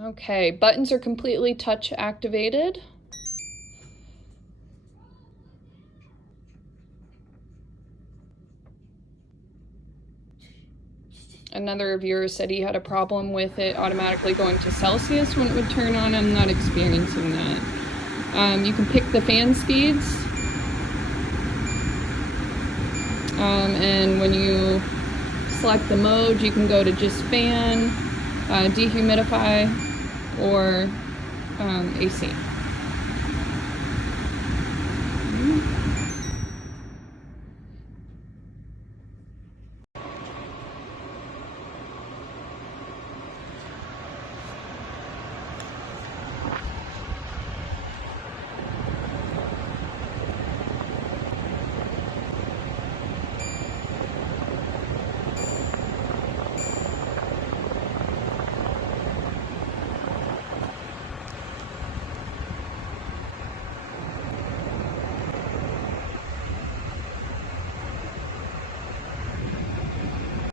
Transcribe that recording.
Okay, buttons are completely touch activated. Another viewer said he had a problem with it automatically going to Celsius when it would turn on. I'm not experiencing that. You can pick the fan speeds. And when you select the mode, you can go to just fan, dehumidify, or AC.